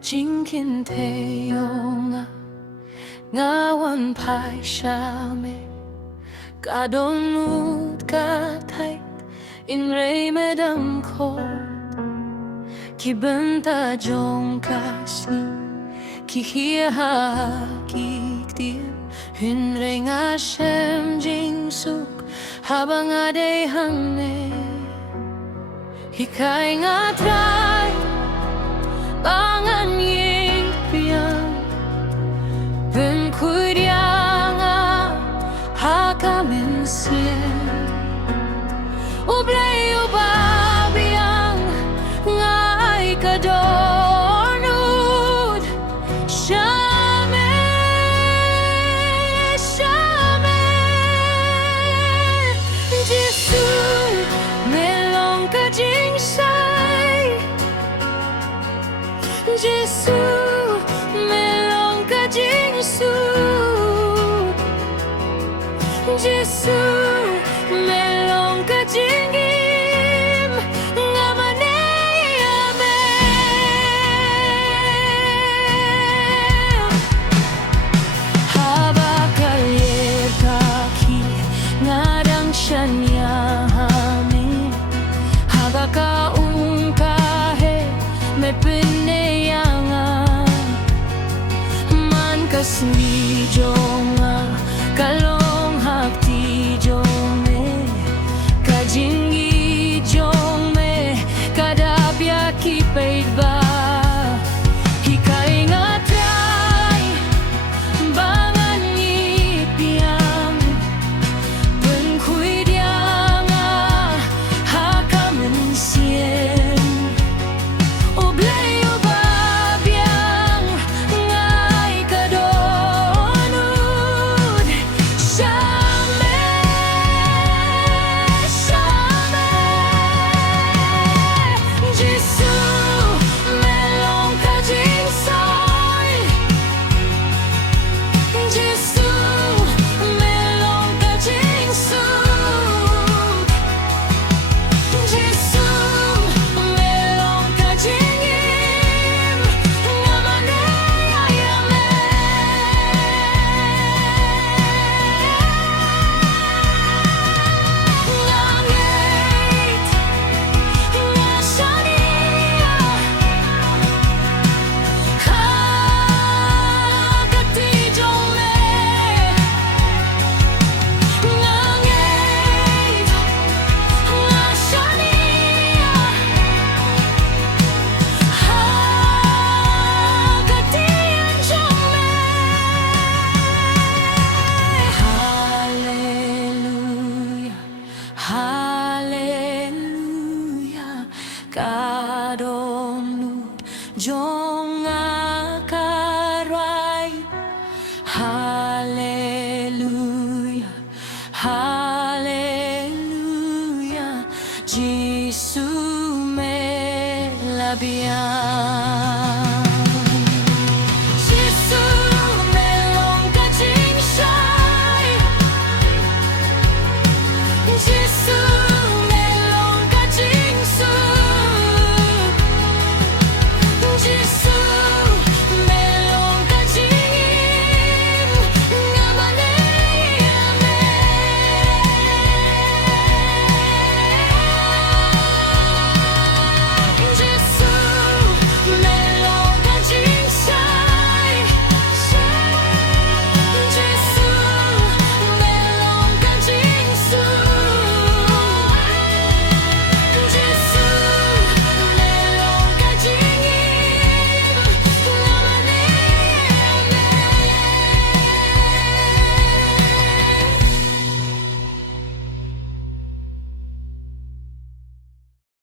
Jinkin Teonga Ngawan Pai Shame Kadonut Katai In Ray Medam Ko Kibenta Jong Khasi Kihia Kiktim Hinring Hashem Jing Suk Habang Ade Hane Hikay Ngatray Bangan Ying Piang Ben Kuryanga Hakamin Sien Ublay Ubabiang Ngay Kadornud Shame Shame Jisu Melong Ka Jing Sai Jisu Melong Ka Jing Su Jisu Melong Ka Jing Im Ngamane Amen Habakalir Kaki Ngadang Shanya Hame Hagaka Ungkahe Me Pineyangan Man Kasni Jonga Kalong Hakti Jome Kajingi Jome Kadapya Kipait Ba Hikay Ngatray Bangan Yipiang Ben Kuidyanga Hakamin Sien Ublay Ubabiang Ngay Kadonnud Shame Shame Jisu Melong Ka Jing Sai Jisu Melong Ka Jing Su Jisu Melong Ka Jing Im Ngamane Ngangit Ngashania Hagati Jome Ngangit Ngashania Hagati Jome Hallelujah Hallelujah Kadonnud Jong Akaray Hallelujah